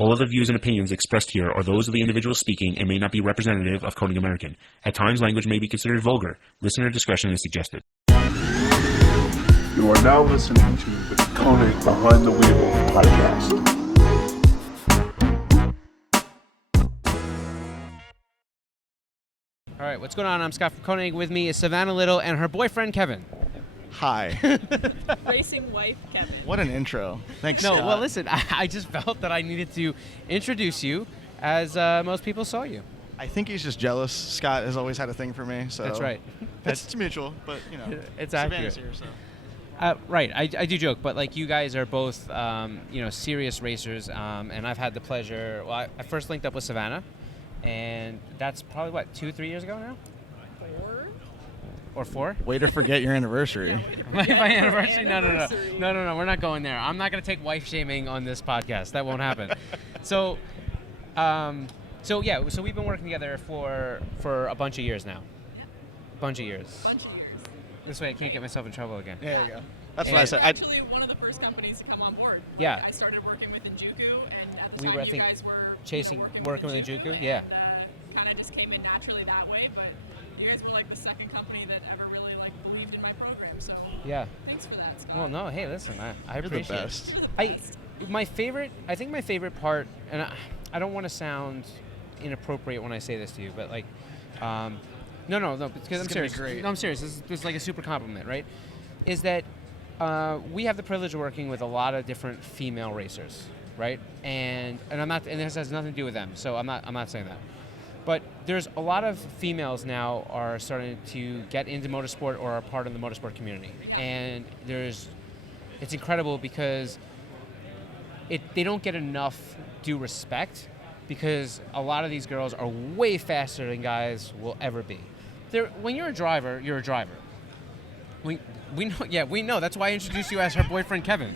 All of the views and opinions expressed here are those of the individual speaking and may not be representative of Konig American. At times, language may be considered vulgar. Listener discretion is suggested. You are now listening to the Konig Behind the Wheel podcast. All right, what's going on? I'm Scott from Konig. With me is Savanna Little and her boyfriend, Kevin. Hi. Racing wife, Kevin. What an intro. Thanks, No, Scott. well, listen, I just felt that I needed to introduce you as most people saw you. I think he's just jealous. Scott has always had a thing for me, so That's right. It's mutual, but, you know. It's Savannah's accurate. here, so. Right, I do joke, but like you guys are both, serious racers, and I've had the pleasure. Well, I first linked up with Savanna, and that's probably 2-3 years ago now, 4? or 4. Way to forget your anniversary. My anniversary? No. We're not going there. I'm not going to take wife shaming on this podcast. That won't happen. So we've been working together for a bunch of years now. Bunch of years. This way I can't get myself in trouble again. There you go. That's what I said. Actually, one of the first companies to come on board. Yeah. I started working with Injuku, and at the We time were, I you think, guys were working with Injuku. Yeah. And kind of just came in naturally that way, but you guys were like the second company that ever really believed in my program. So Yeah. thanks for that, Scott. Well, no, hey, listen, I You're the appreciate best. You're the best. I think my favorite part, and I don't want to sound inappropriate when I say this to you, but no, because I'm gonna be serious. great. No, I'm serious. This is like a super compliment, right? Is that we have the privilege of working with a lot of different female racers, right? And I'm not, and this has nothing to do with them, so I'm not saying that. But there's a lot of females now are starting to get into motorsport or are part of the motorsport community, and it's incredible because they don't get enough due respect, because a lot of these girls are way faster than guys will ever be. When you're a driver, you're a driver. We know, yeah, we know. That's why I introduced you as her boyfriend, Kevin.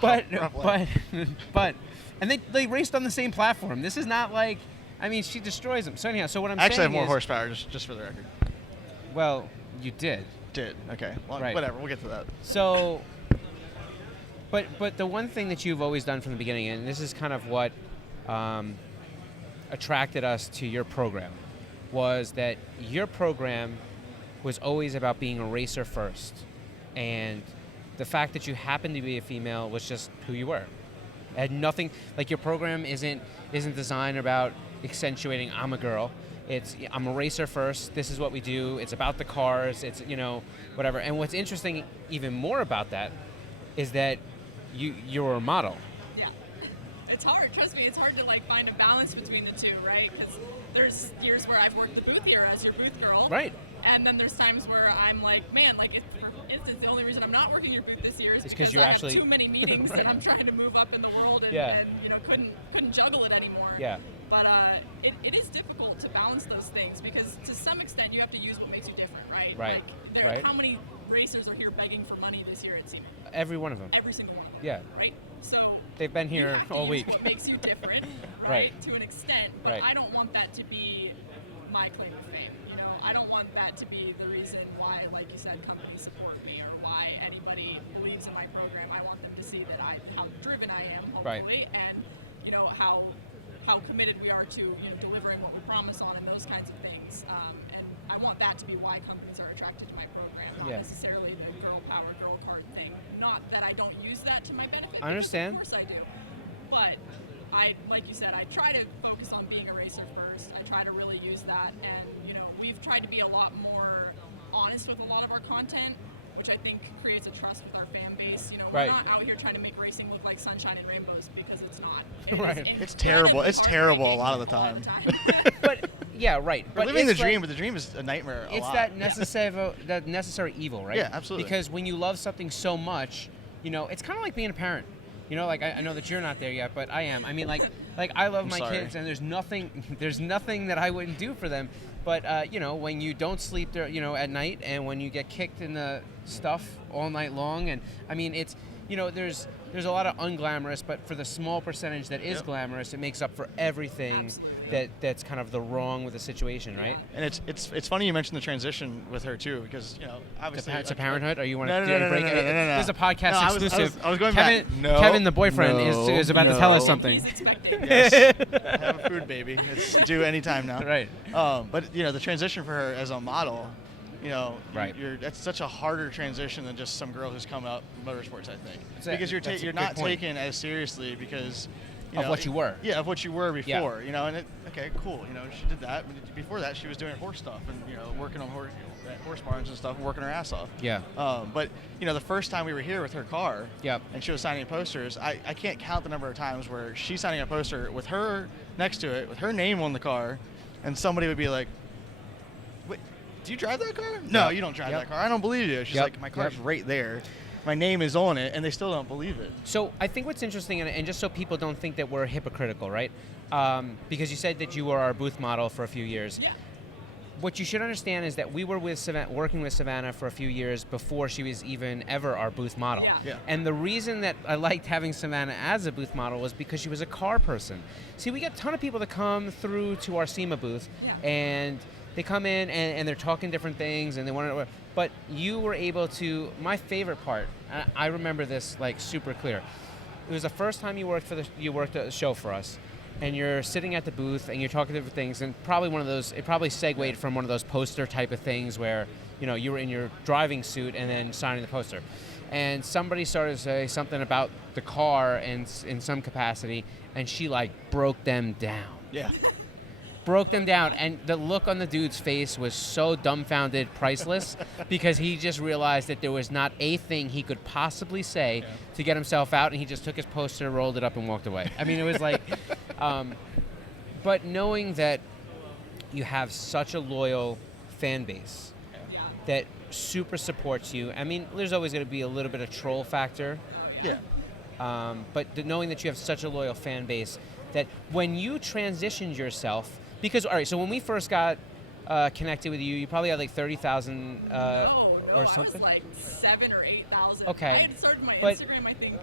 But and they raced on the same platform. This is not like, she destroys them. So anyhow, so what I'm I actually saying have more is, horsepower, just for the record. well, you did. Did. Okay. Well, Right. whatever. We'll get to that. So, but the one thing that you've always done from the beginning, and this is kind of what attracted us to your program, was that your program was always about being a racer first, and the fact that you happened to be a female was just who you were. It had nothing, like your program isn't designed about accentuating I'm a girl. I'm a racer first. This is what we do. It's about the cars. It's, whatever. And what's interesting even more about that is that you're a model. Yeah. It's hard. Trust me, it's hard to find a balance between the two, right? Because there's years where I've worked the booth era as your booth girl. Right. And then there's times where I'm like, man, for instance, the only reason I'm not working your booth this year is It's 'cause because you're I actually have too many meetings Right. and I'm trying to move up in the world and, Yeah. and couldn't juggle it anymore. Yeah. But it is difficult to balance those things because to some extent you have to use what makes you different, right? Right. Right. How many racers are here begging for money this year at SEMA? Every one of them. Every single one of them. Yeah. Right? So They've been you here have to all use week. what makes you different, Right. right? To an extent, but Right. I don't want that to be my claim to fame. I don't want that to be the reason why, like you said, companies support me or why anybody believes in my program. I want them to see that how driven I am, hopefully, Right. and how committed we are to delivering what we promise on and those kinds of things. And I want that to be why companies are attracted to my program, not Yeah. necessarily the girl power, girl card thing. Not that I don't use that to my benefit. I understand. Because of course I do. But like you said, I try to focus on being a racer first. I try to really use that, and we've tried to be a lot more honest with a lot of our content, which I think creates a trust with our fan base. Right. We're not out here trying to make racing look like sunshine and rainbows because it's not. Right. It's terrible. It's terrible a lot of the all time. But yeah, right. We're But living the it's dream, like- but the dream is a nightmare a It's lot. that necessary evil, right? Yeah, absolutely. Because when you love something so much, it's kind of like being a parent. I know that you're not there yet, but I am. I love I'm my sorry. kids, and there's nothing that I wouldn't do for them. But you know, when you don't sleep there, you know, at night, and when you get kicked in the stuff all night long, and I mean, it's, you know, there's a lot of unglamorous, but for the small percentage that is glamorous, it makes up for everything that's kind of the wrong with the situation, right? And it's funny you mentioned the transition with her too, because, you know, obviously It's a parenthood. Or you want No, to no, no, break no, it? no, no, no, no. This is a podcast No, exclusive. I was going Kevin, back. No, Kevin, the boyfriend, no, is about to tell us no. something. Please expect it. Yes. Have a food, baby. It's due anytime now. Right. But you know, the transition for her as a model, you know, Right. That's such a harder transition than just some girl who's come up motorsports, I think, because that's a you're good not point. taken as seriously because you Of know, what you were. Yeah, of what you were Yeah. before. You know, and okay, cool. You know, she did that. But before that, she was doing horse stuff and, you know, working on horse barns and stuff, and working her ass off. Yeah. But you know, the first time we were here with her car, Yep. and she was signing posters, I can't count the number of times where she's signing a poster with her next to it, with her name on the car, and somebody would be like, "Wait, do you drive that car? No, Yep. you don't drive Yep. that car. I don't believe you." She's Yep. like, "My car's Yep. right there. My name is on it," and they still don't believe it. So I think what's interesting, and just so people don't think that we're hypocritical, right? Because you said that you were our booth model for a few years. Yeah. What you should understand is that we were with working with Savanna for a few years before she was even ever our booth model. Yeah. Yeah. And the reason that I liked having Savanna as a booth model was because she was a car person. See, we get a ton of people that come through to our SEMA booth, and they come in and they're talking different things, and they want to. But you were able to. My favorite part, I remember this like super clear. It was the first time you worked at a show for us, and you're sitting at the booth and you're talking different things, and probably one of those. It probably segued from one of those poster type of things where, you know, you were in your driving suit and then signing the poster, and somebody started to say something about the car and in some capacity, and she like broke them down. Yeah. Broke them down, and the look on the dude's face was so dumbfounded, priceless, because he just realized that there was not a thing he could possibly say to get himself out, and he just took his poster, rolled it up, and walked away. I mean, it was like, but knowing that you have such a loyal fan base that super supports you. I mean, there's always going to be a little bit of troll factor, Yeah. but knowing that you have such a loyal fan base that when you transitioned yourself. Because, all right, so when we first got connected with you, you probably had like 30,000 or something? I was like 7,000 or 8,000. Okay. I had started my But- Instagram, I think,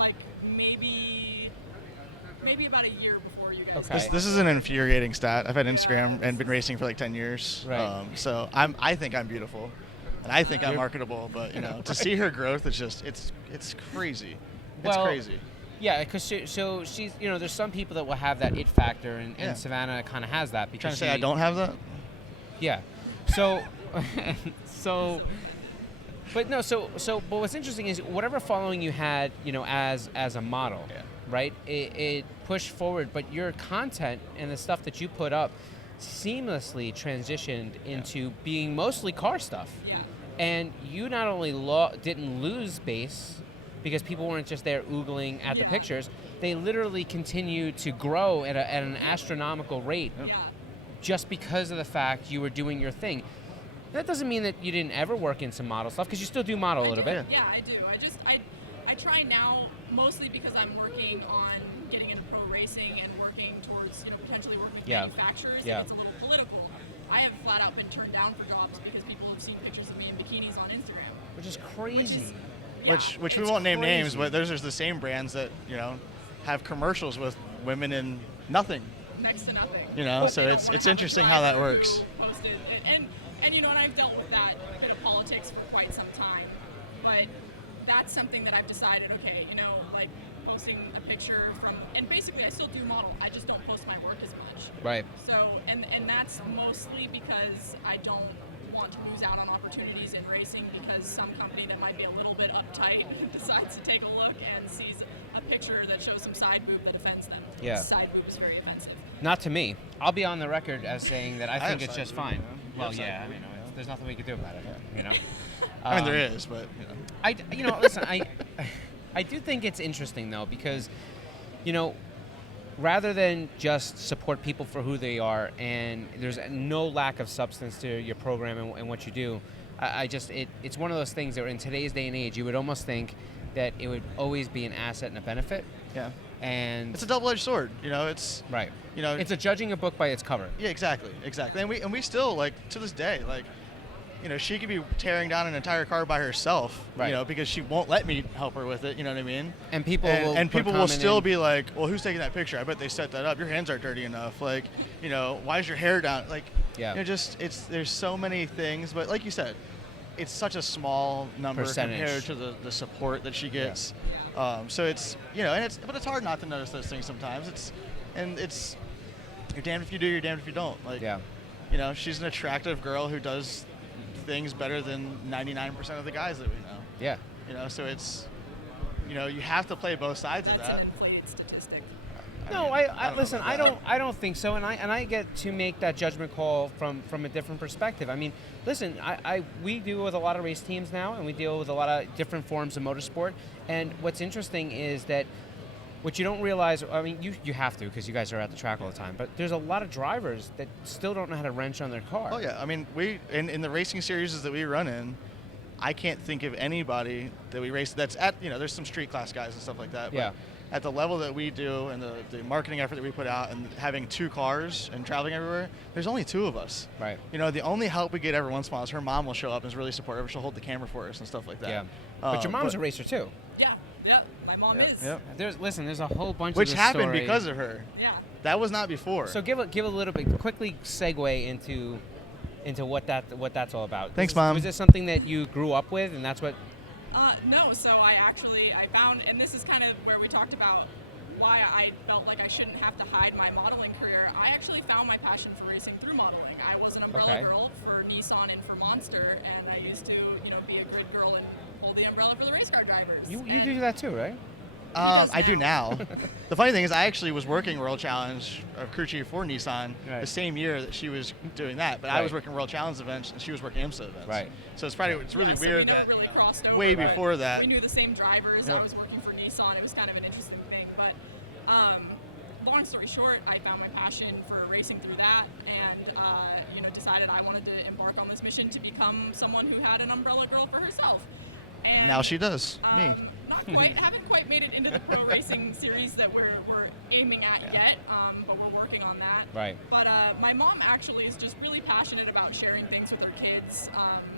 like maybe about a year before you guys. Okay. This is an infuriating stat. I've had Instagram and been racing for like 10 years. Right. So I think I'm beautiful, and I think I'm marketable. But, you know, to see her growth, it's just it's crazy. It's Well, crazy. Yeah, because so she's, you know, there's some people that will have that it factor, and, Yeah. and Savanna kind of has that. Trying Because to say I don't have that? Yeah. So, but what's interesting is whatever following you had, you know, as a model, right? It pushed forward, but your content and the stuff that you put up seamlessly transitioned into being mostly car stuff. Yeah. And you not only didn't lose base because people weren't just there oogling at the pictures, they literally continued to grow at an astronomical rate. Yeah. Just because of the fact you were doing your thing. That doesn't mean that you didn't ever work in some model stuff, because you still do model a little bit. Yeah, I do. I try now, mostly because I'm working on getting into pro racing and working towards, you know, potentially working with manufacturers. Yeah. And it's a little political. I have flat out been turned down for jobs because people have seen pictures of me in bikinis on Instagram. Which is crazy. Yeah, Which we it's won't name names, crazy. but those are the same brands that, you know, have commercials with women in nothing. next to nothing. You know, so You know, it's when I have interesting a how that driver works. who Posted, and you know, and I've dealt with that bit of politics for quite some time, but that's something that I've decided. Okay, you know, like posting a picture from, and basically I still do model. I just don't post my work as much. Right. So, and that's mostly because I don't want to lose out on opportunities in racing, because some company that might be a little bit uptight decides to take a look and sees a picture that shows some side boob that offends them. Yeah. Side boob is very offensive. Not to me. I'll be on the record as saying that I have think it's side just boob, fine. you know? You Well, have side yeah, I boob, mean, you know? there's nothing we can do about it, you know? I mean, there is, but, you know. You know, listen, I do think it's interesting, though, because, you know, rather than just support people for who they are, and there's no lack of substance to your program and what you do, it's one of those things that in today's day and age, you would almost think that it would always be an asset and a benefit. Yeah. And it's a double-edged sword. You know, it's right. You know, It's a judging a book by its cover. yeah, exactly. And we still, like, to this day, like, you know, she could be tearing down an entire car by herself, Right. you know, because she won't let me help her with it. You know what I mean? And people will and put people will comment still in. be like, well, who's taking that picture? I bet they set that up. Your hands aren't dirty enough. Like, you know, why is your hair down? Like, Yeah. you know, there's so many things, but like you said, it's such a small number Percentage. compared to the support that she gets. So it's, you know, but it's hard not to notice those things sometimes. You're damned if you do, you're damned if you don't. Like, Yeah. you know, she's an attractive girl who does things better than 99% of the guys that we know. Yeah. You know, so it's, you know, you have to play both sides of That's that. an inflated statistic. No, mean, I don't know listen. about I that. don't think so, and I get to make that judgment call from a different perspective. I mean, listen, we deal with a lot of race teams now, and we deal with a lot of different forms of motorsport. And what's interesting is that what you don't realize. I mean, you have to because you guys are at the track all the time. But there's a lot of drivers that still don't know how to wrench on their car. Oh yeah, I mean, we in the racing series that we run in, I can't think of anybody that we race that's at, you know, there's some street class guys and stuff like that. But Yeah. at the level that we do and the marketing effort that we put out and having 2 cars and traveling everywhere, there's only 2 of us. Right. You know, the only help we get every once in a while is her mom will show up and is really supportive. She'll hold the camera for us and stuff like that. Yeah. But your mom's a racer too. Yeah, my mom Yep, is. yep. There's a whole bunch Which of this happened story. because of her. Yeah. That was not before. So give a little bit quickly segue into what that's all about. Thanks, Mom. Was this something that you grew up with, and that's what? No, so I found, and this is kind of where we talked about why I felt like I shouldn't have to hide my modeling career. I actually found my passion for racing through modeling. I was an umbrella Okay. girl for Nissan and for Monster, and I used to, you know, be a grid girl and hold the umbrella for the race car drivers. You And- do that too, right? I do now. The funny thing is, I actually was working World Challenge crew chief for Nissan Right. the same year that she was doing that. But I was Right. working World Challenge events, and she was working IMSA events. Right. So it's really Yeah, so weird we that never really crossed over. way Right. before that. We knew the same drivers. Yep. I was working for Nissan. It was kind of an interesting thing. But long story short, I found my passion for racing through that, and you know, decided I wanted to embark on this mission to become someone who had an umbrella girl for herself. And Now she does. Me. Not quite. Haven't quite made it into the pro racing series that we're aiming at yet, but we're working on that. Right. But my mom actually is just really passionate about sharing things with her kids.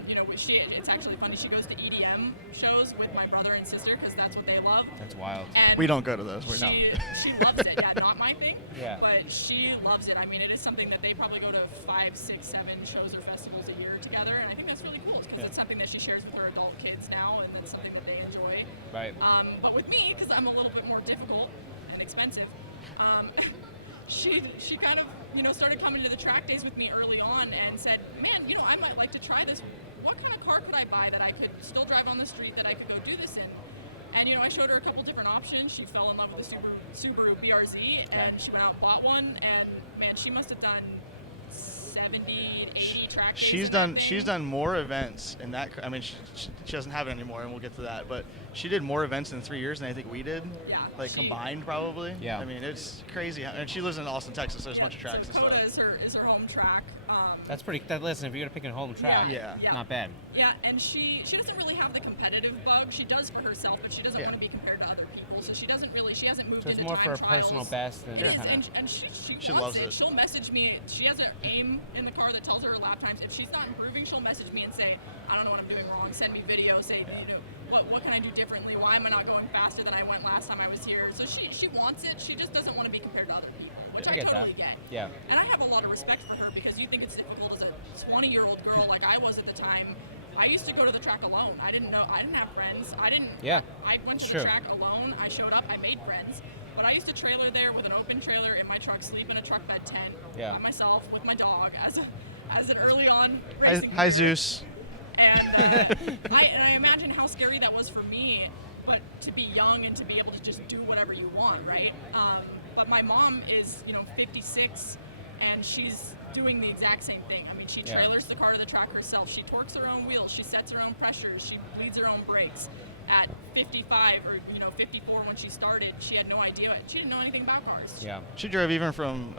You know, it's actually funny. She goes to EDM shows with my brother and sister because that's what they love. That's wild. And We don't go to those. We're she loves it. Yeah, not my thing. Yeah. But she loves it. I mean, it is something that they probably go to 5, 6, 7 shows or festivals a year together, and I think that's really cool because it's something that she shares with her adult kids now, and that's something that they enjoy. Right. But with me, because I'm a little bit more difficult and expensive, she kind of, you know, started coming to the track days with me early on and said, man, you know, I might like to try this. What kind of car could I buy that I could still drive on the street, that I could go do this in? And, you know, I showed her a couple different options. She fell in love with the Subaru BRZ, and she went out and bought one, and, man, she must have done 70, 80 track days. She's in that done. thing. She's done more events in that. I mean, she doesn't have it anymore, and we'll get to that. But she did more events in 3 years than I think we did. Yeah, Like she- combined, probably. Yeah. I mean, it's crazy. And she lives in Austin, Texas. So there's a bunch of tracks and so stuff. Coda is her home track. That's pretty. Listen, if you're gonna pick a home track, Yeah. Yeah. not bad. Yeah, and she doesn't really have the competitive bug. She does for herself, but she doesn't Yeah. want to be compared to other people. So she hasn't moved So it's into more time for a trials. personal best than It is, kinda- and she She wants loves it. She'll message me. She has an aim in the car that tells her her lap times. If she's not improving, she'll message me and say, I don't know what I'm doing wrong. Send me video. Say, you know, what can I do differently? Why am I not going faster than I went last time I was here? So she wants it. She just doesn't want to be compared to other people, which I get totally that. get. Yeah. And I have a lot of respect for her because you think it's difficult as a 20-year-old girl like I was at the time. I used to go to the track alone. I didn't have friends. Yeah. I went to Sure. the track alone. I showed up. I made friends. But I used to trailer there with an open trailer in my truck, sleep in a truck bed tent by myself with my dog as an early on racing. Hi, Zeus. And I imagine how scary that was for me, but to be young and to be able to just do whatever you want, right? But my mom is, 56, and she's doing the exact same thing. I mean, she Yeah. trailers the car to the track herself. She torques her own wheels. She sets her own pressures. She bleeds her own brakes. At 55 or 54 when she started, she had no idea. She didn't know anything about cars. Yeah. She drove even from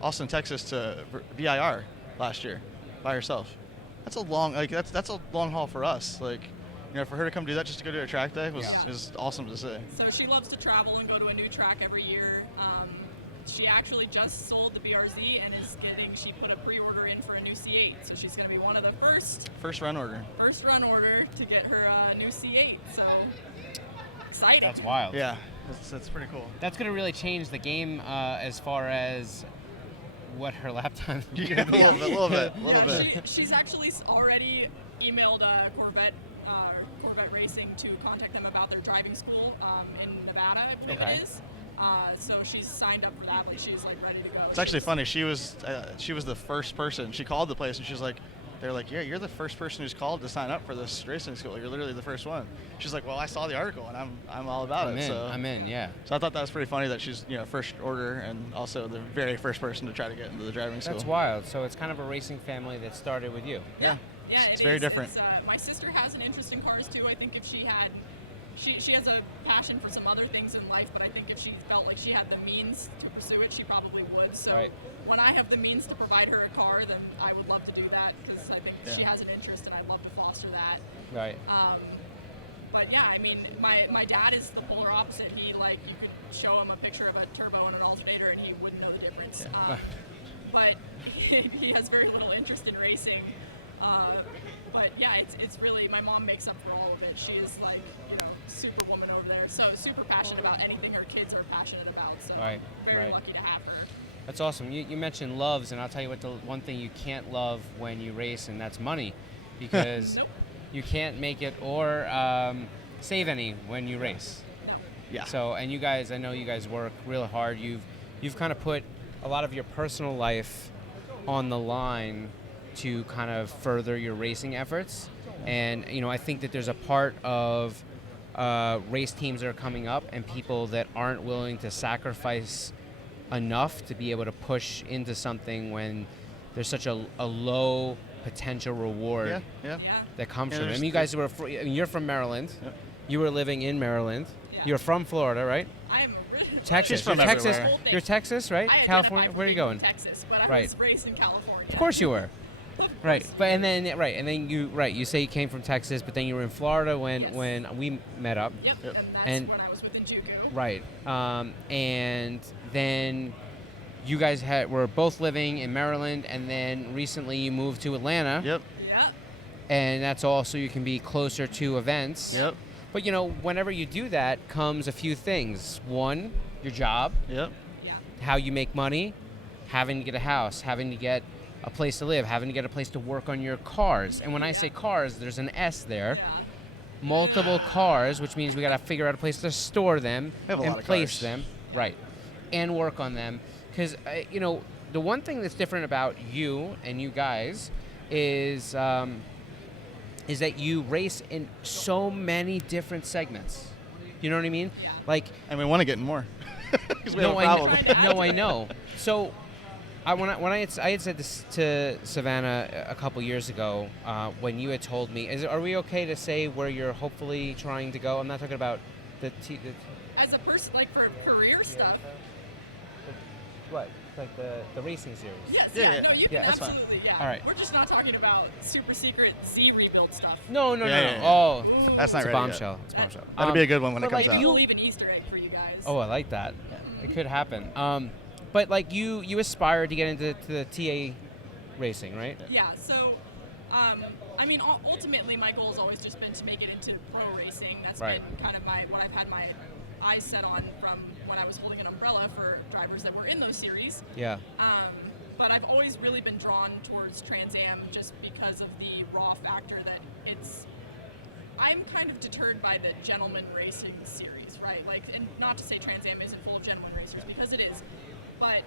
Austin, Texas to VIR last year by herself. That's a long that's a long haul for us. Like, you know, for her to come do that just to go to a track day was Yeah. is awesome to see. So she loves to travel and go to a new track every year. She actually just sold the BRZ and she put a pre-order in for a new C8. So she's going to be one of the First run order. to get her new C8. So exciting. That's wild. Yeah, that's pretty cool. That's going to really change the game as far as what her lap time is Yeah, gonna be. a little bit. She's actually already emailed Corvette Racing to contact them about their driving school in Nevada, I believe Okay. it is. So she's signed up for that. Like she's like ready to go. It's actually funny. She was the first person. She called the place and she's like, they're like, yeah, you're the first person who's called to sign up for this racing school. You're literally the first one. She's like, well, I saw the article and I'm all about it. I'm in, yeah. So I thought that was pretty funny that she's first order and also the very first person to try to get into the driving school. That's wild. So it's kind of a racing family that started with you. Yeah. Yeah, It's very different. My sister has an interest in cars too. I think if she had, she has a passion for some other things in life, but I think if she felt like she had the means to pursue it, she probably would. So Right. when I have the means to provide her a car, then I would love to do that because I think she has an interest and I'd love to foster that. Right. But yeah, I mean, my dad is the polar opposite. He you could show him a picture of a turbo and an alternator and he wouldn't know the difference. But he has very little interest in racing. But yeah, it's really, my mom makes up for all of it. She is superwoman over there. So super passionate about anything her kids are passionate about. So very lucky to have her. That's awesome. You mentioned loves, and I'll tell you what, the one thing you can't love when you race, and that's money, because Nope. you can't make it or save any when you race. Yeah. So, and you guys, I know you guys work real hard. You've kind of put a lot of your personal life on the line to kind of further your racing efforts. And I think that there's a part of race teams that are coming up and people that aren't willing to sacrifice enough to be able to push into something when there's such a low potential reward Yeah. that comes Yeah, from it. I there's mean, you guys were you're from Maryland. Yep. You were living in Maryland. Yeah. You're from Florida, right? I'm originally Texas. She's from You're Texas. everywhere. You're Texas, right? I California. identify Where are you for going? Texas, but I Right. was raised in California. Of course you were. Right, but and then you say you came from Texas, but then you were in Florida when Yes. when we met up. Yep. Yep. And that's And- when I was within JUCO. Right, and then you guys were both living in Maryland, and then recently you moved to Atlanta. Yep. Yeah. And that's all so you can be closer to events. Yep. But whenever you do that comes a few things. One, your job, Yep. Yeah. how you make money, having to get a house, having to get a place to live, having to get a place to work on your cars. And when I say cars, there's an S there. Yeah. Multiple cars, which means we got to figure out a place to store them We have a and lot of place cars. them, right, and work on them. Because the one thing that's different about you and you guys is that you race in so many different segments. You know what I mean? Yeah. Like, And we want to get in more because we have a I problem. know. No, I know. So, when I had said this to Savanna a couple years ago, when you had told me, are we okay to say where you're hopefully trying to go? I'm not talking about the As a person, for career stuff. what, like the racing series. Yes. Yeah, No, you yeah, can that's fine. absolutely. Yeah. All right. We're just not talking about super secret Z rebuild stuff. No. Yeah. Oh, That's not it's a ready yet. bombshell. It's a bombshell. That'll be a good one when it but comes like out. you- I'll leave an Easter egg for you guys. Oh, I like that. It could happen. But like you aspired to get into the TA racing, right? Yeah. So, ultimately, my goal has always just been to make it into pro racing. That's Right. been kind of what I've had my eyes set on from when I was holding an umbrella for drivers that were in those series. Yeah. But I've always really been drawn towards Trans Am just because of the raw factor that I'm kind of deterred by the gentleman racing series, right? And not to say Trans Am isn't full of gentleman racers, because it is, but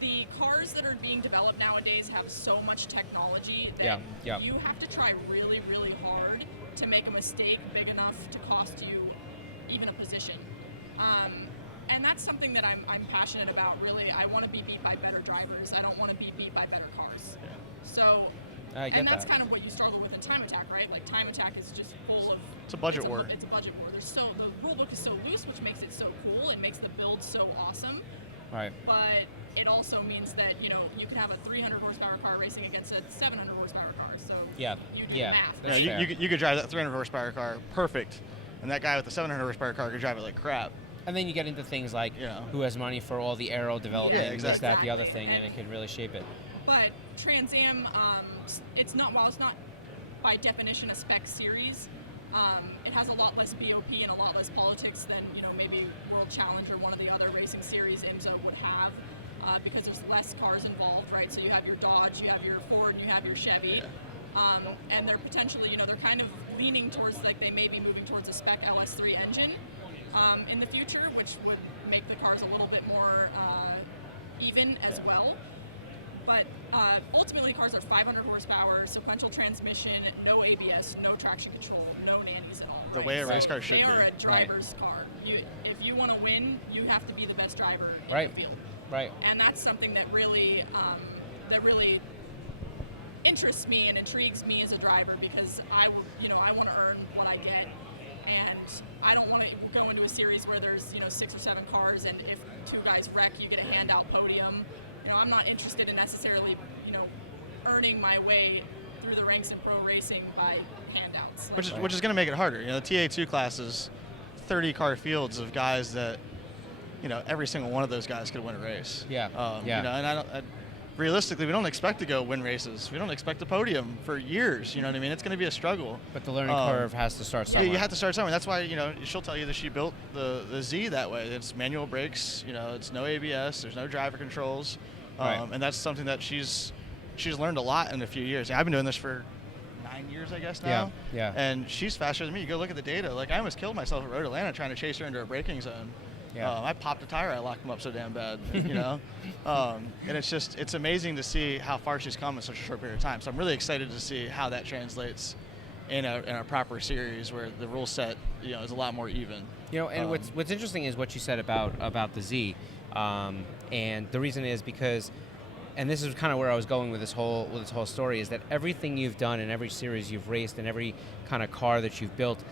the cars that are being developed nowadays have so much technology that Yeah. you have to try really, really hard to make a mistake big enough to cost you even a position. And that's something that I'm passionate about, really. I want to be beat by better drivers. I don't want to be beat by better cars. Yeah. So, I get and that's that. kind of what you struggle with in Time Attack, right? Time Attack is just full of... It's a budget war. It's a budget war. The rule book is so loose, which makes it so cool. It makes the build so awesome. Right. But it also means that, you can have a 300 horsepower car racing against a 700 horsepower car. So Yeah. You do Yeah. math. That's you, fair. know, you could drive that 300 horsepower car perfect, and that guy with the 700 horsepower car could drive it like crap. And then you get into things like Yeah. who has money for all the aero development, Yeah, this, that, the other Exactly. thing, and it can really shape it. But Trans Am, it's not by definition a spec series. It has a lot less BOP and a lot less politics than maybe World Challenge or one of the other racing series IMSA would have, because there's less cars involved, right? So you have your Dodge, you have your Ford, and you have your Chevy, and they're potentially they're kind of leaning towards, like, they may be moving towards a spec LS3 engine in the future, which would make the cars a little bit more even as well. But ultimately, cars are 500 horsepower, sequential transmission, no ABS, no traction control, no nannies at all. The right? way a race So car should they be. are a driver's car. If you want to win, you have to be the best driver in Right. the field. Right. And that's something that really interests me and intrigues me as a driver, because I want to earn what I get, and I don't want to go into a series where there's 6 or 7 cars, and if 2 guys wreck, you get a handout podium. I'm not interested in necessarily earning my way through the ranks in pro racing by handouts. Which is going to make it harder. The TA2 class is 30 car fields of guys that, every single one of those guys could win a race. Yeah. And realistically, we don't expect to go win races. We don't expect a podium for years. You know what I mean? It's going to be a struggle. But the learning curve has to start somewhere. Yeah, you have to start somewhere. That's why she'll tell you that she built the Z that way. It's manual brakes. It's no ABS. There's no driver controls. Right. And that's something that she's learned a lot in a few years. I've been doing this for 9 years, I guess, now. Yeah. And she's faster than me. You go look at the data. Like, I almost killed myself at Road Atlanta trying to chase her into a braking zone. Yeah. I popped a tire. I locked him up so damn bad, and it's amazing to see how far she's come in such a short period of time. So I'm really excited to see how that translates in a proper series where the rule set, is a lot more even. And what's interesting is what you said about the Z, and the reason is because, and this is kind of where I was going with this whole story, is that everything you've done in every series you've raced and every kind of car that you've built,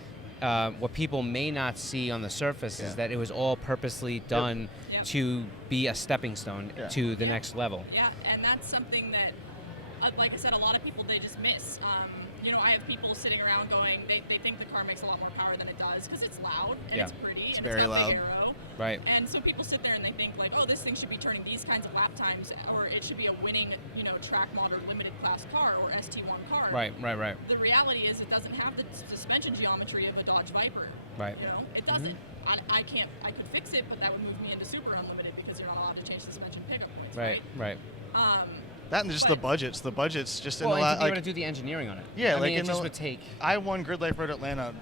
what people may not see on the surface is that it was all purposely done Yep. to be a stepping stone to the next level. Yeah, and that's something that, like I said, a lot of people, they just miss. I have people sitting around going, they think the car makes a lot more power than it does because it's loud and it's pretty and very it's got loud. big aero. Right. And so people sit there and they think like, oh, this thing should be turning these kinds of lap times, or it should be a winning, track mod or limited class car or ST1 car. Right. The reality is it doesn't have the suspension geometry of a Dodge Viper. Right. It doesn't. I could fix it, but that would move me into super unlimited because you're not allowed to change suspension pickup points. Right. That and just the budgets. The budgets just Well, in the and to be able like, to do the engineering on it. Yeah, I like mean, in it just the- would take. I won Grid Life Road Atlanta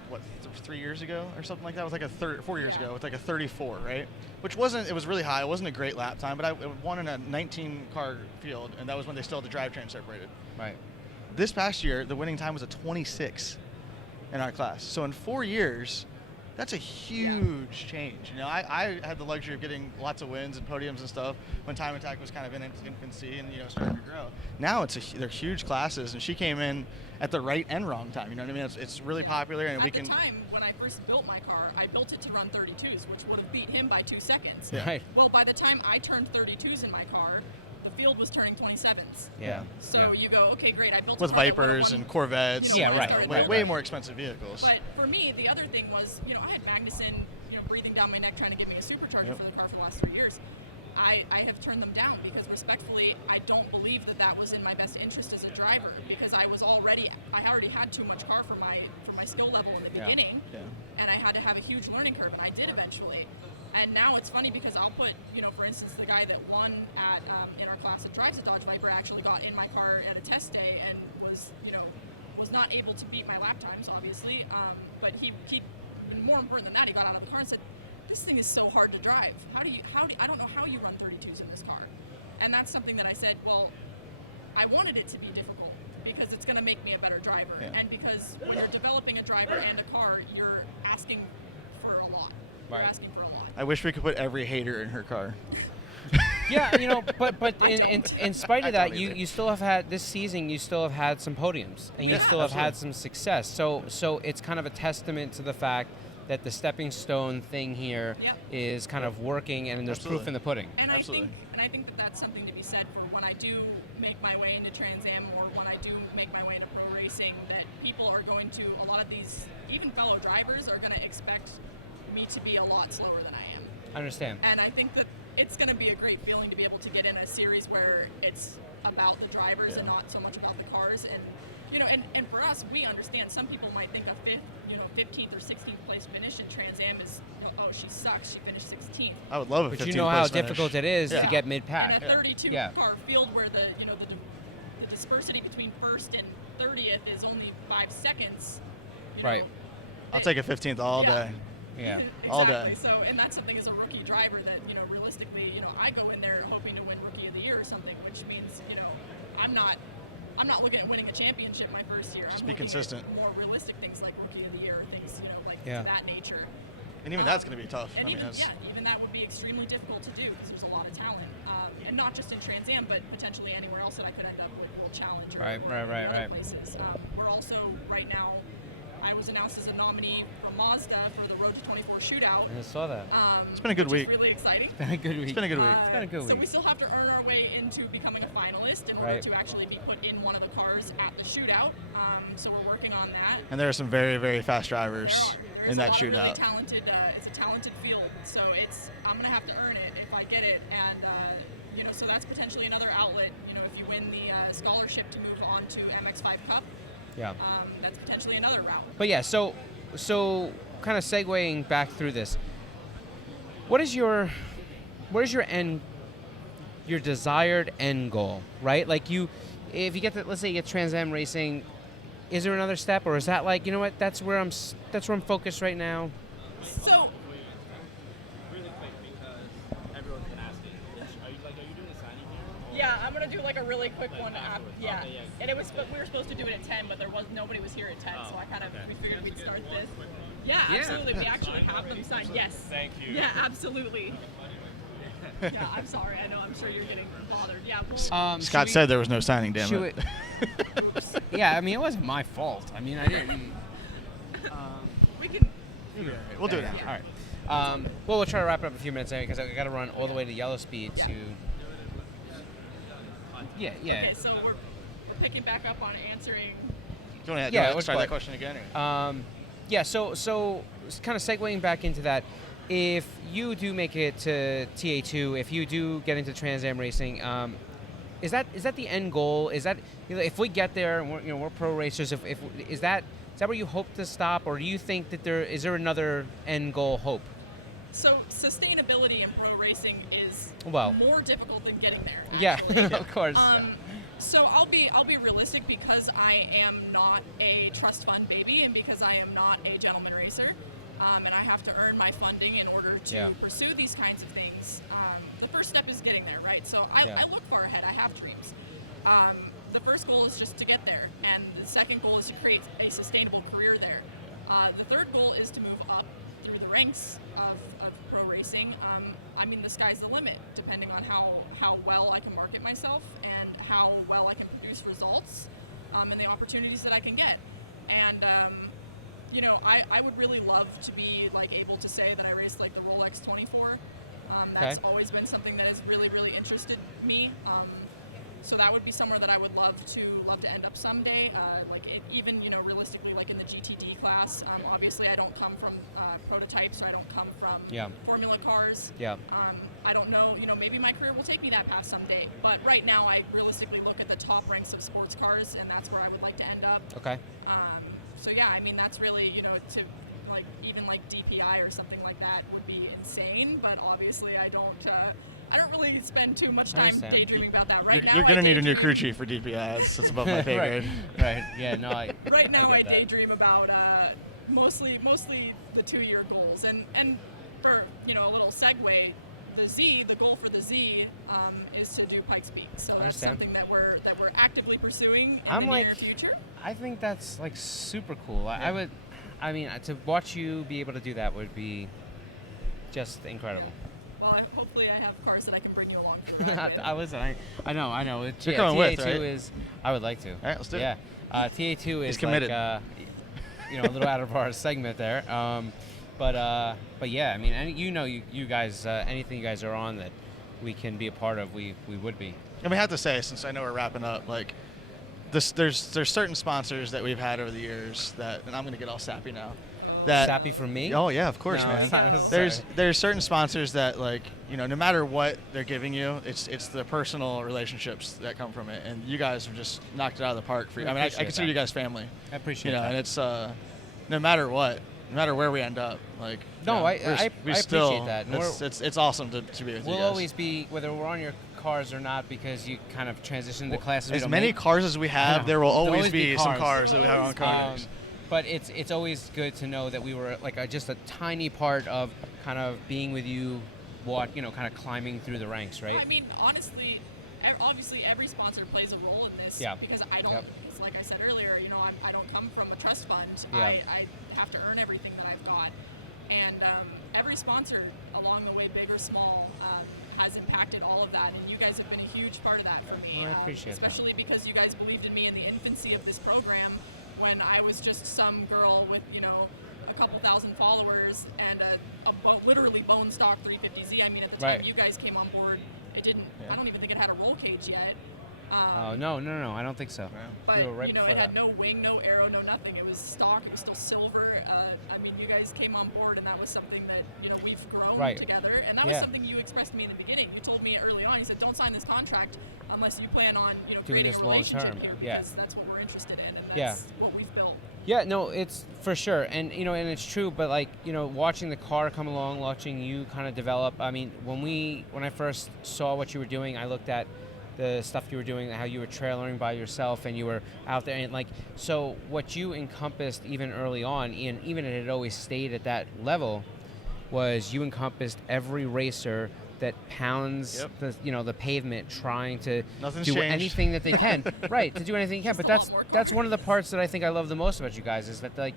3 years ago or something like that. It was like 4 years ago with like a 34, right? Which it was really high. It wasn't a great lap time, but I won in a 19 car field, and that was when they still had the drivetrain separated. Right. This past year, the winning time was a 26 in our class. So in 4 years, that's a huge change. I had the luxury of getting lots of wins and podiums and stuff when Time Attack was kind of in its infancy and starting to grow. Now they're huge classes, and she came in at the right and wrong time. You know what I mean? It's really popular, and At the time when I first built my car, I built it to run 32s, which would have beat him by 2 seconds. Yeah. Right. Well, by the time I turned 32s in my car, the field was turning 27s. Yeah. So you go, okay, great. I built with a car that Vipers would've and won- Corvettes. Yeah, and, right, way right. more expensive vehicles. But for me, the other thing was, I had Magnuson, breathing down my neck trying to get me a supercharger for the car for the last 3 years. I have turned them down because respectfully, I don't believe that was in my best interest as a driver because I already had too much car for my skill level in the beginning, and I had to have a huge learning curve, and I did eventually. And now it's funny because I'll put, for instance, the guy that won at in our class that drives a Dodge Viper actually got in my car at a test day and was not able to beat my lap times, obviously, but he and more important than that, he got out of the car and said, "This thing is so hard to drive. I don't know how you run 32s in this car." And that's something that I said, well, I wanted it to be difficult because it's going to make me a better driver, and because when you're developing a driver and a car, you're asking for a lot. Right. You're asking for a lot. I wish we could put every hater in her car. Yeah, but in spite of that, don't you either. still have had this season. You still have had some podiums, and you still have had some success. So it's kind of a testament to the fact that the stepping stone thing here is kind of working, and there's proof in the pudding. And Absolutely. I think that's something to be said for when I do make my way into Trans Am or when I do make my way into pro racing that people are going to, a lot of these, even fellow drivers, are going to expect me to be a lot slower than I am. I understand. And I think that it's going to be a great feeling to be able to get in a series where it's about the drivers and not so much about the cars. And and for us, we understand some people might think a 15th or 16th place finish in Trans Am is, oh, she sucks, she finished 16th. I would love a 15th But you know how place finish. difficult it is to get mid-pack. In a 32 car field where the dispersity between first and 30th is only 5 seconds. Right. I'll take a 15th all day. Yeah. Exactly. All day. So, and that's something as a rookie driver that, realistically, I go in there hoping to win Rookie of the Year or something, which means, I'm not looking at winning a championship my first year. Just I'm be looking consistent. at more realistic things like Rookie of the Year or things, like Yeah. of that nature. And even that's going to be tough. And I mean, even, that's, even that would be extremely difficult to do because there's a lot of talent. And not just in Trans Am, but potentially anywhere else that I could end up with World Challenge or Right. other places. We're also, right now, I was announced as a nominee for Mazda for the Road to 24 shootout. I saw that. it's been a good which week. is really exciting. Been a good week. It's been a good week. It's been a good So week. we still have to earn our way into becoming a finalist in order Right. to actually be put in one of the cars at the shootout. So we're working on that. And there are some very, very fast drivers There's in that a lot of shootout. really talented, it's a talented field, so I'm gonna have to earn it if I get it, and so that's potentially another outlet. If you win the scholarship to move on to MX5 Cup, Yeah. that's potentially another route. But yeah, so kind of segueing back through this, what is your desired end goal, right? Like if you get to, let's say you get Trans Am racing, is there another step, or is that like, you know what, that's where I'm focused right now? So Really quick, because everyone's been asking, are you doing a signing here? yeah, I'm gonna do like a really quick one. afterwards. Yeah, Okay, yeah. and we were supposed to do it at 10, but nobody was here at 10, so we figured we'd start this. Yeah, absolutely. We actually have them signed. Yes. Thank you. Yeah, absolutely. Yeah, I'm sorry. I'm sure you're getting bothered. Yeah. Well, Scott said there was no signing, damn should it. Yeah, I mean, it wasn't my fault. I mean, I didn't. we can. We'll do it now. All right. Well, we'll try to wrap it up in a few minutes anyway, because I got to run all the way to Yellow Speed to. Yeah. Okay, so we're picking back up on answering. Do you want Yeah, to let's try go that ahead. question again? Or? Yeah, so kind of segueing back into that, if you do make it to TA2, if you do get into Trans Am racing, is that the end goal? Is that, if we get there and we're pro racers, is that where you hope to stop, or do you think that there is another end goal hope? So sustainability in pro racing is Well. more difficult than getting there. Yeah, actually. of course. So I'll be realistic because I am not a trust fund baby and because I am not a gentleman racer, and I have to earn my funding in order to pursue these kinds of things. The first step is getting there, right? So I look far ahead. I have dreams. The first goal is just to get there, and the second goal is to create a sustainable career there. The third goal is to move up through the ranks of pro racing. I mean, the sky's the limit, depending on how well I can market myself and how well I can produce results, and the opportunities that I can get. And I would really love to be able to say that I raced the Rolex 24. That's always been something that has really, really interested me. So that would be somewhere that I would love to end up someday. Even realistically, in the GTD class. Obviously, I don't come from prototypes, or I don't come from Formula cars. Yeah. I don't know. Maybe my career will take me that path someday. But right now, I realistically look at the top ranks of sports cars, and that's where I would like to end up. Okay. So yeah, I mean that's really to even DPI or something like that would be insane. But obviously, I don't really spend too much time understand. daydreaming about that right now. You're going to I need a new daydream- crew chief for DPI. That's above my pay Right. grade. Right. Yeah. No. Right now, I get that. daydream about mostly the 2-year goals, and for a little segue, the goal for the Z is to do Pikes Peak. So that's Understand. something that we're actively pursuing in I'm the like- near future. I think that's super cool. I mean, to watch you be able to do that would be just incredible. Well, hopefully I have cars that I can bring you along. I know. It's You're going with, TA2 right? is. I would like to. All right, let's do it. Yeah. TA2 is He's committed. a little out of our segment there. But yeah, I mean, you guys, anything you guys are on that we can be a part of, we would be. And we have to say, since I know we're wrapping up, there's certain sponsors that we've had over the years that, and I'm going to get all sappy now. That Sappy for me? Oh yeah, of course, No, man. it's not necessary. There's certain sponsors that, like, you know, no matter what they're giving you, it's the personal relationships that come from it, and you guys have just knocked it out of the park for you. I mean, I consider you guys family. I appreciate you know, that. and it's no matter what, no matter where we end up, like, No, you know, I we appreciate still, that. And it's awesome to be with you we'll guys. always be, whether we're on your cars or not, because you kind of transition to classes. As many cars as we have, there will always be some cars that we have on Konings. But it's always good to know that we were like just a tiny part of kind of being with you, kind of climbing through the ranks, right? I mean, honestly, obviously every sponsor plays a role in this. Yeah. Because I don't, like I said earlier, you know, I don't come from a trust fund. Yeah. I have to earn everything that I've got, and every sponsor along the way, big or small, has impacted all of that, and you guys have been a huge part of that for me. Well, I appreciate especially because you guys believed in me in the infancy of this program, when I was just some girl with, you know, a couple thousand followers and literally bone stock 350Z. I mean, at the time you guys came on board, it didn't. I don't even think it had a roll cage yet. Oh no, I don't think so. But we were right you know, before it had that. no wing, no arrow, no nothing. It was stock. It was still silver. I mean, you guys came on board, and that was something that, you know, we've grown together. And that was something you expressed to me in the beginning. You told me early on. You said, "Don't sign this contract unless you plan on, you know, doing creating this a long relationship term." here, Yeah. because that's what we're interested in, and that's what we've built. Yeah, no, it's for sure, and you know, and it's true. But like, you know, watching the car come along, watching you kind of develop. I mean, when I first saw what you were doing, I looked at the stuff you were doing, how you were trailering by yourself, and you were out there, and like, so what you encompassed even early on, and even it had always stayed at that level, was you encompassed every racer that pounds the pavement, trying to do anything that they can, right? To do anything they can. But that's one of the parts that I think I love the most about you guys, is that, like,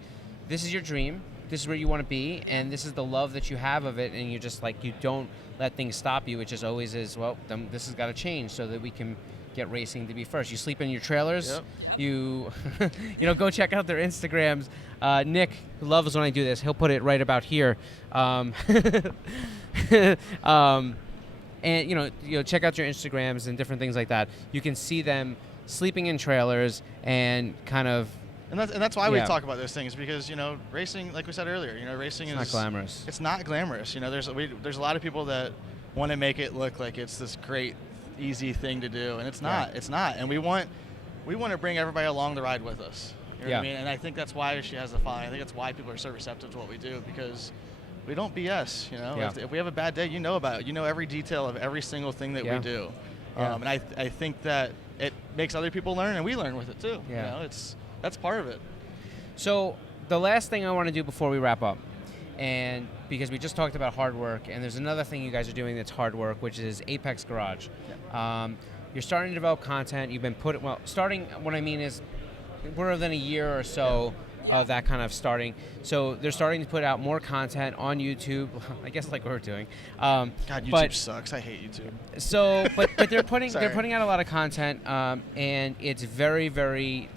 this is your dream, this is where you want to be, and this is the love that you have of it, and you just, like, you don't let things stop you. It just always is, well, then this has got to change so that we can get racing to be first. You sleep in your trailers. You go check out their Instagrams. Nick loves when I do this. He'll put it right about here. And you know, check out your Instagrams and different things like that. You can see them sleeping in trailers and kind of. And that's why we talk about those things, because, you know, racing, like we said earlier, you know, racing is not glamorous. It's not glamorous. You know, there's a lot of people that want to make it look like it's this great, easy thing to do, and it's not. It's not. And we want to bring everybody along the ride with us. You know what I mean? And I think that's why she has the following. I think that's why people are so receptive to what we do, because we don't BS. You know, if we have a bad day, you know about it. You know every detail of every single thing that we do. And I think that it makes other people learn, and we learn with it too. You know, that's part of it. So the last thing I want to do before we wrap up, and because we just talked about hard work, and there's another thing you guys are doing that's hard work, which is Apex Garage. You're starting to develop content. You've been starting. What I mean is, more than a year or so of that kind of starting. So they're starting to put out more content on YouTube, I guess, like we're doing. God, YouTube sucks. I hate YouTube. So, but they're putting out a lot of content, and it's very, very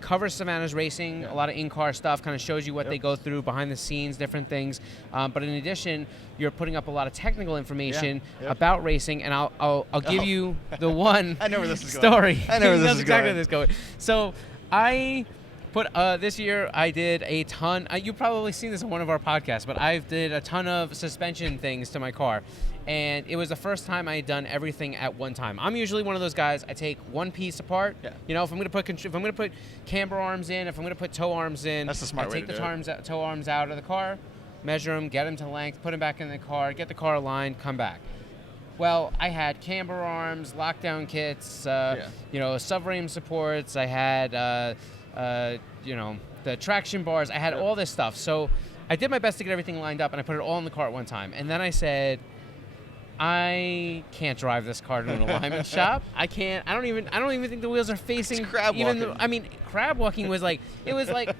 covers Savanna's racing, a lot of in-car stuff, kind of shows you what they go through behind the scenes, different things. But in addition, you're putting up a lot of technical information about racing, and I'll give you the one I know where this is story. Going. I know where this is exactly going. Where this is going. So I put this year I did a ton. You've probably seen this on one of our podcasts, but I did a ton of suspension things to my car. And it was the first time I had done everything at one time. I'm usually one of those guys. I take one piece apart. You know, if I'm going to put camber arms in, if I'm going to put toe arms in, that's the smart way to do it. I take the toe arms out of the car, measure them, get them to length, put them back in the car, get the car aligned, come back. Well, I had camber arms, lockdown kits, sub-frame supports. I had, the traction bars. I had all this stuff. So I did my best to get everything lined up, and I put it all in the car at one time. And then I said, I can't drive this car to an alignment shop. I can't. I don't even think the wheels are facing. It's crab walking. Crab walking was like, it was like,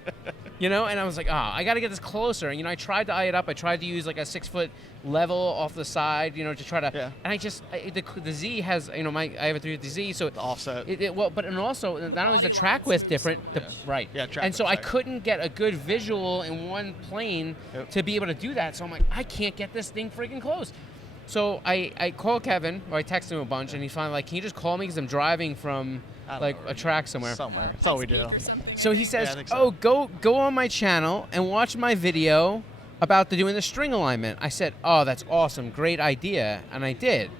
and I was like, I got to get this closer. And, I tried to eye it up. I tried to use like a 6-foot level off the side, to try to. And the Z has, I have a 350Z, so the offset. But also not only is the track width different, right? Yeah, track. And so I couldn't get a good visual in one plane to be able to do that. So I'm like, I can't get this thing freaking close. So I called Kevin, or I texted him a bunch, and he's finally like, can you just call me because I'm driving from I don't like know a where track somewhere. Somewhere. That's all we do. Or something. So he says, I think so. "Oh, go on my channel and watch my video about doing the string alignment." I said, "Oh, that's awesome, great idea," and I did.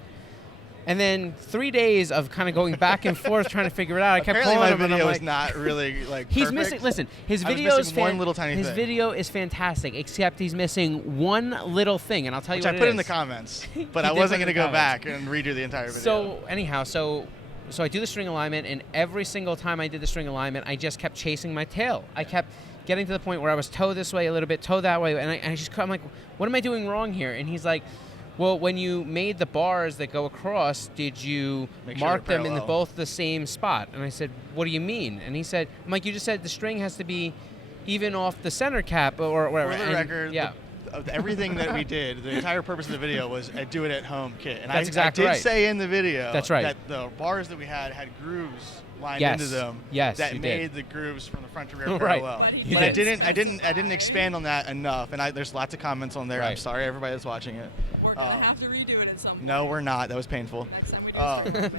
And then 3 days of kind of going back and forth trying to figure it out. I kept Apparently calling my him, and I'm video like, is not really like he's perfect. missing. Listen, his I was video is missing one little tiny his thing. video is fantastic, except he's missing one little thing, and I'll tell Which you I what put it in the is. comments, He but I did wasn't put it going in to the go comments. back and redo the entire video. So anyhow, so I do the string alignment, and every single time I did the string alignment, I just kept chasing my tail. I kept getting to the point where I was toe this way a little bit, toe that way, and I'm like, what am I doing wrong here? And he's like, well, when you made the bars that go across, did you Make sure mark they're them in parallel. both the same spot? And I said, what do you mean? And he said, I'm like, you just said the string has to be even off the center cap or whatever. For the And- record, yeah. of everything that we did, the entire purpose of the video was a do it at home kit. And That's exactly I did right. say in the video That's right. that the bars that we had grooves lined Yes. into them Yes, that you made did. the grooves from the front to rear Right. parallel. You But did. I didn't expand on that enough. And there's lots of comments on there. I'm Right. sorry everybody that's watching it. We're gonna have to redo it at some point. No, we're not. That was painful. Next time we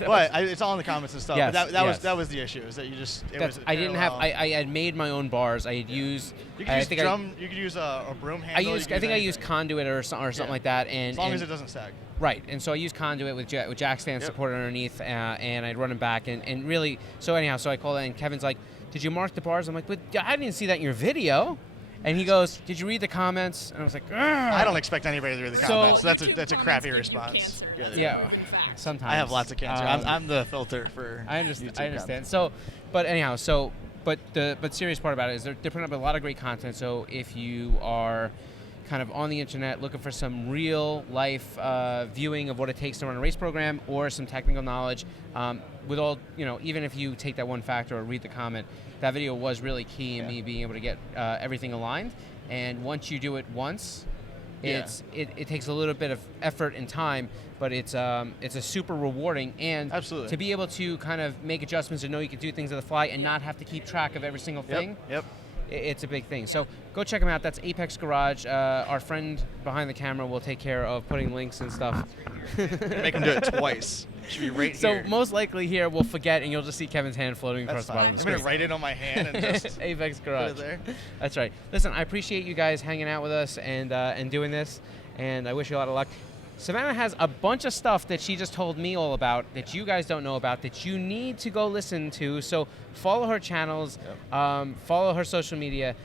do But it's all in the comments and stuff. Yes, but that yes. was the issue. Is that you just it That's, was I didn't have. parallel. I had made my own bars. I had used. You could use you could use a broom handle. I you used. could I think I used anything. conduit or something Yeah. like that, and As long and- as it doesn't sag. Right, and so I used conduit with jack stand Yep. support underneath, and I'd run them back, and really. So anyhow, so I called it, and Kevin's like, "Did you mark the bars?" I'm like, "But I didn't see that in your video." And he goes, "Did you read the comments?" And I was like, "Ugh." I don't expect anybody to read the So- comments. So that's YouTube a comments crappy give you response. cancer. Yeah, Moving fast. sometimes I have lots of cancer. I'm the filter for. I understand. YouTube I understand. So, but anyhow, so but the serious part about it is they're putting up a lot of great content. So if you are kind of on the internet looking for some real life viewing of what it takes to run a race program or some technical knowledge, with all even if you take that one factor or read the comment, that video was really key in me being able to get everything aligned. And once you do it once, it takes a little bit of effort and time, but it's a super rewarding, and Absolutely. to be able to kind of make adjustments and know you can do things on the fly and not have to keep track of every single thing. Yep. It's a big thing. So go check them out. That's Apex Garage. Our friend behind the camera will take care of putting links and stuff. Make them do it twice. Should be right So here. most likely here we'll forget, and you'll just see Kevin's hand floating across That's the bottom fine. of I'm the gonna screen. write it on my hand and just Apex put Garage. it there. That's right. Listen, I appreciate you guys hanging out with us and doing this, and I wish you a lot of luck. Savannah has a bunch of stuff that she just told me all about that you guys don't know about that you need to go listen to. So follow her channels, follow her social media.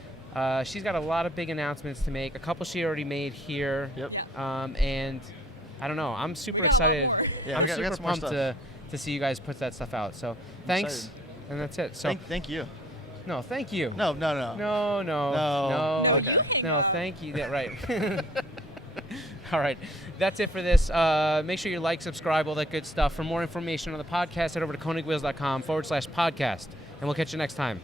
She's got a lot of big announcements to make. A couple she already made here. Yep. And I don't know. I'm super We got a lot excited. more. Yeah, I'm we got super some more pumped stuff. to see you guys put that stuff out. So thanks, excited. and that's it. So Thank you. no, thank you. No. No. Okay. No, thank you. Yeah, right. All right. That's it for this. Make sure you like, subscribe, all that good stuff. For more information on the podcast, head over to konigwheels.com/podcast. And we'll catch you next time.